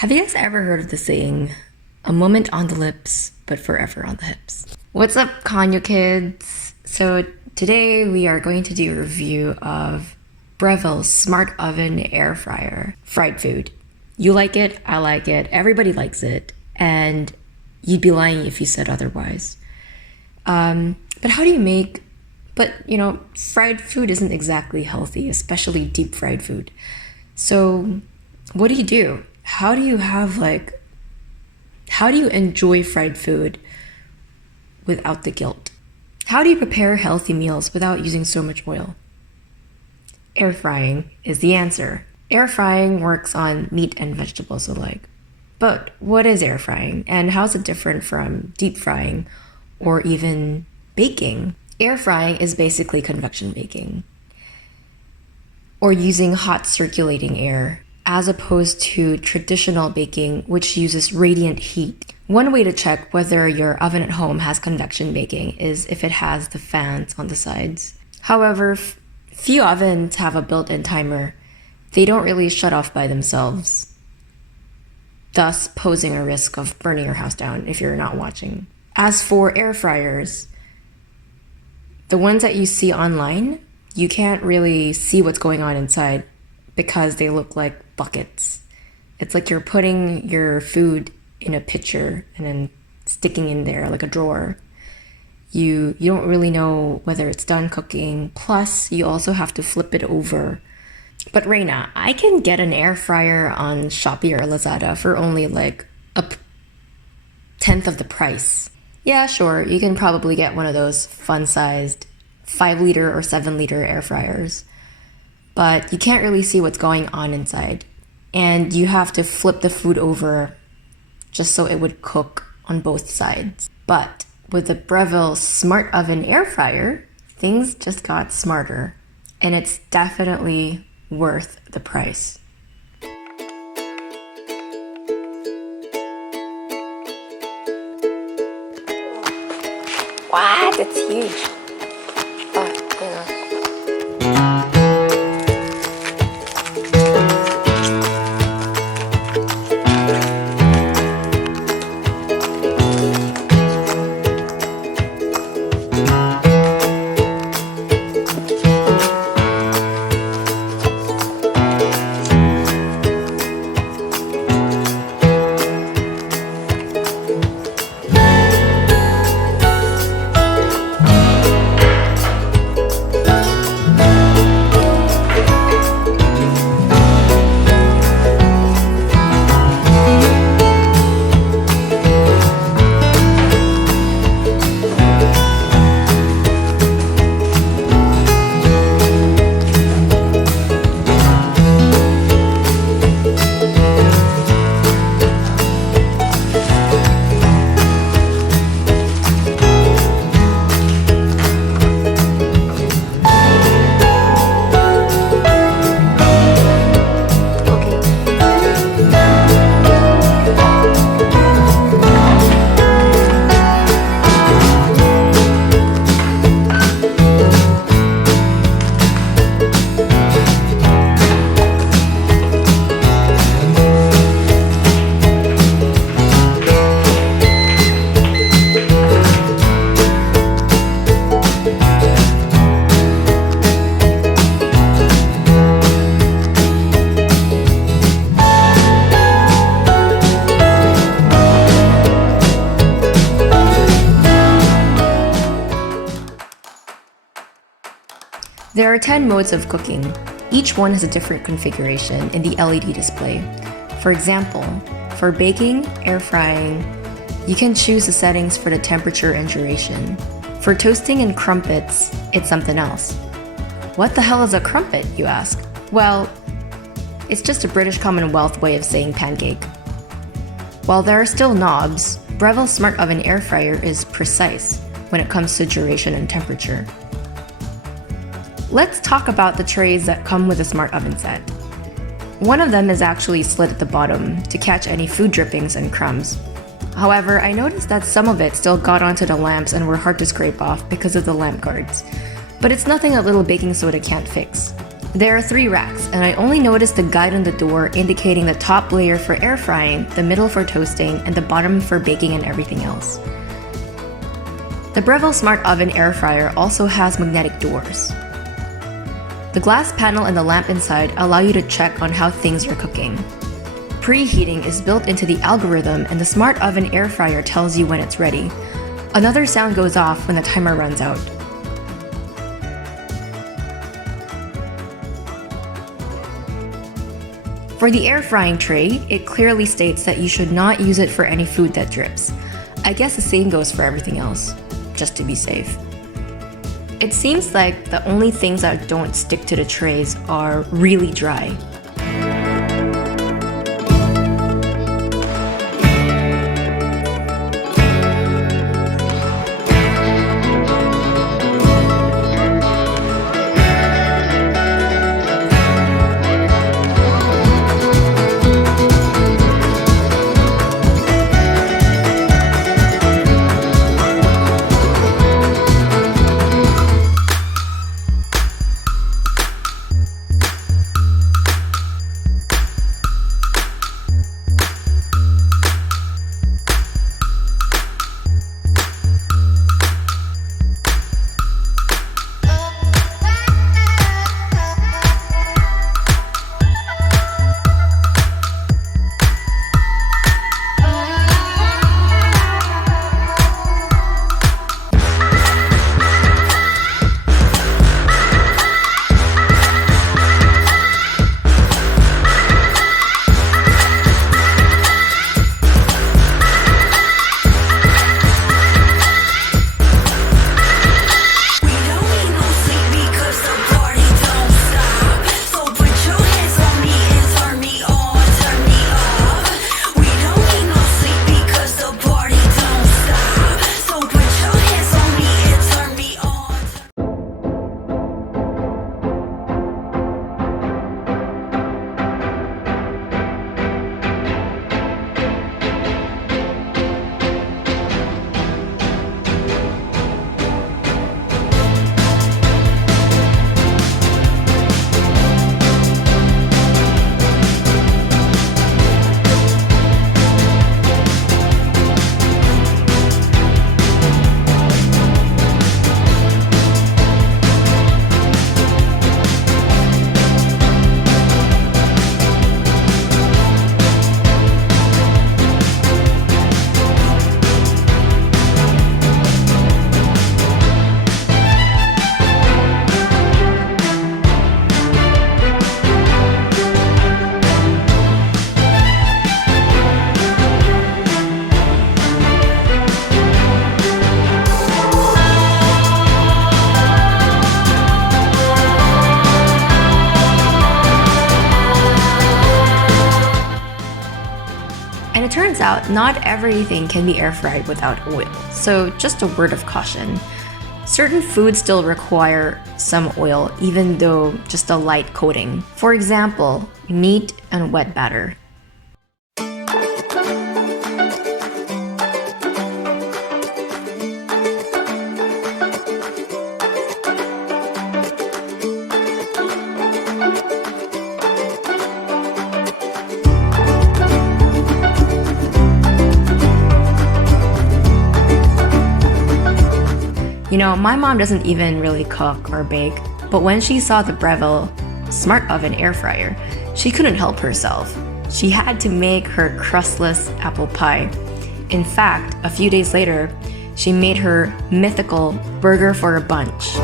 Have you guys ever heard of the saying, a moment on the lips, but forever on the hips? What's up, Kanyo kids? So today we are going to do a review of Breville's Smart Oven Air Fryer fried food. You like it, I like it, everybody likes it, and you'd be lying if you said otherwise. But how do you make, fried food isn't exactly healthy, especially deep fried food. So what do? How do you enjoy fried food without the guilt? How do you prepare healthy meals without using so much oil? Air frying is the answer. Air frying works on meat and vegetables alike. But what is air frying, and how is it different from deep frying or even baking? Air frying is basically convection baking, or using hot circulating air, as opposed to traditional baking, which uses radiant heat. One way to check whether your oven at home has convection baking is if it has the fans on the sides. However, few ovens have a built-in timer. They don't really shut off by themselves, thus posing a risk of burning your house down if you're not watching. As for air fryers, the ones that you see online, you can't really see what's going on inside because they look like buckets. It's like you're putting your food in a pitcher and then sticking in there like a drawer. You don't really know whether it's done cooking. Plus, you also have to flip it over. But Reina, I can get an air fryer on Shopee or Lazada for only like a tenth of the price. Yeah, sure, you can probably get one of those fun-sized 5-liter or 7-liter air fryers. But you can't really see what's going on inside. And you have to flip the food over just so it would cook on both sides. But with the Breville Smart Oven Air Fryer, things just got smarter. And it's definitely worth the price. What? It's huge. There are 10 modes of cooking. Each one has a different configuration in the LED display. For example, for baking, air frying, you can choose the settings for the temperature and duration. For toasting and crumpets, it's something else. What the hell is a crumpet, you ask? Well, it's just a British Commonwealth way of saying pancake. While there are still knobs, Breville Smart Oven Air Fryer is precise when it comes to duration and temperature. Let's talk about the trays that come with the Smart Oven set. One of them is actually slit at the bottom to catch any food drippings and crumbs. However, I noticed that some of it still got onto the lamps and were hard to scrape off because of the lamp guards. But it's nothing a little baking soda can't fix. There are 3 racks, and I only noticed the guide on the door indicating the top layer for air frying, the middle for toasting, and the bottom for baking and everything else. The Breville Smart Oven Air Fryer also has magnetic doors. The glass panel and the lamp inside allow you to check on how things are cooking. Preheating is built into the algorithm, and the Smart Oven Air Fryer tells you when it's ready. Another sound goes off when the timer runs out. For the air frying tray, it clearly states that you should not use it for any food that drips. I guess the same goes for everything else, just to be safe. It seems like the only things that don't stick to the trays are really dry. It turns out not everything can be air fried without oil, so just a word of caution. Certain foods still require some oil, even though just a light coating. For example, meat and wet batter. You know, my mom doesn't even really cook or bake, but when she saw the Breville Smart Oven Air Fryer, she couldn't help herself. She had to make her crustless apple pie. In fact, a few days later, she made her mythical burger for a bunch.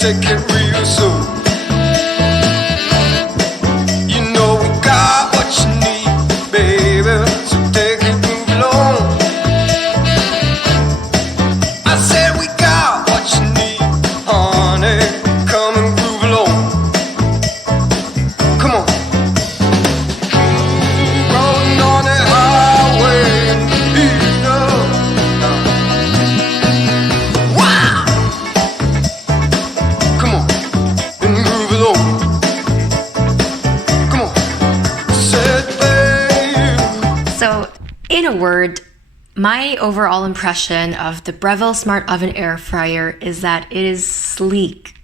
Let's take it real soon. You know we got what you need, baby. So take it, move along. I said we got what you need, honey. Come and groove along. Come on. Rolling on the highway and beat up. Wow! Come on, and groove along. Come on. Said babe. So, in a word, my overall impression of the Breville Smart Oven Air Fryer is that it is sleek.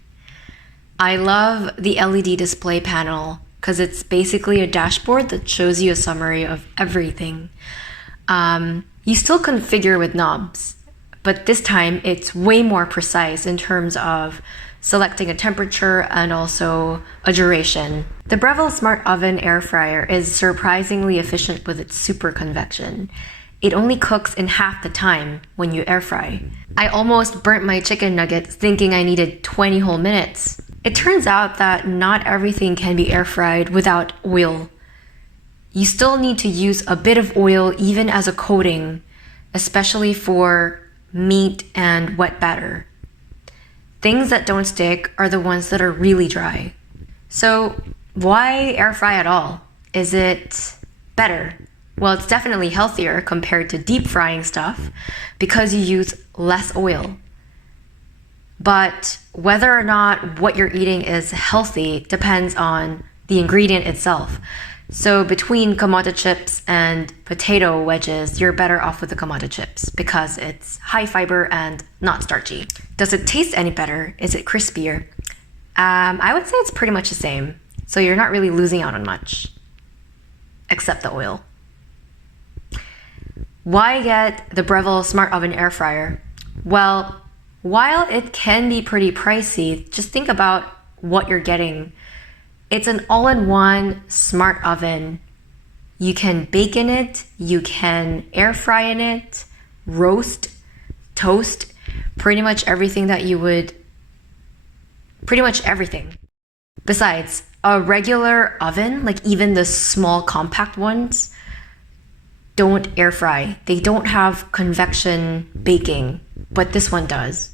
I love the LED display panel because it's basically a dashboard that shows you a summary of everything. You still configure with knobs, but this time it's way more precise in terms of selecting a temperature and also a duration. The Breville Smart Oven Air Fryer is surprisingly efficient with its super convection. It only cooks in half the time when you air fry. I almost burnt my chicken nuggets thinking I needed 20 whole minutes. It turns out that not everything can be air fried without oil. You still need to use a bit of oil even as a coating, especially for meat and wet batter. Things that don't stick are the ones that are really dry. So why air fry at all? Is it better? Well, it's definitely healthier compared to deep frying stuff because you use less oil. But whether or not what you're eating is healthy depends on the ingredient itself. So between Kamote chips and potato wedges, you're better off with the Kamote chips because it's high fiber and not starchy. Does it taste any better? Is it crispier? I would say it's pretty much the same. So you're not really losing out on much, except the oil. Why get the Breville Smart Oven Air Fryer? Well, while it can be pretty pricey, just think about what you're getting. It's an all-in-one smart oven. You can bake in it, you can air fry in it, roast, toast, pretty much everything that you would, pretty much everything. Besides, a regular oven, like even the small compact ones, don't air fry. They don't have convection baking, but this one does.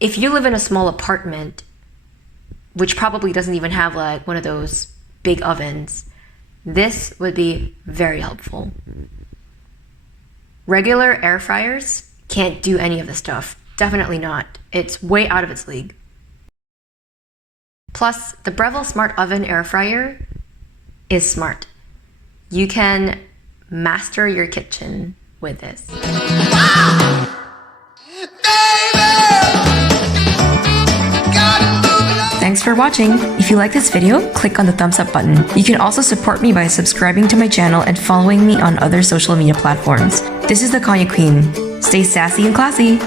If you live in a small apartment, which probably doesn't even have like one of those big ovens, this would be very helpful. Regular air fryers can't do any of this stuff. Definitely not. It's way out of its league. Plus, the Breville Smart Oven Air Fryer is smart. You can master your kitchen with this. Thanks for watching. If you like this video, click on the thumbs up button. You can also support me by subscribing to my channel and following me on other social media platforms. This is the Kanye Queen. Stay sassy and classy.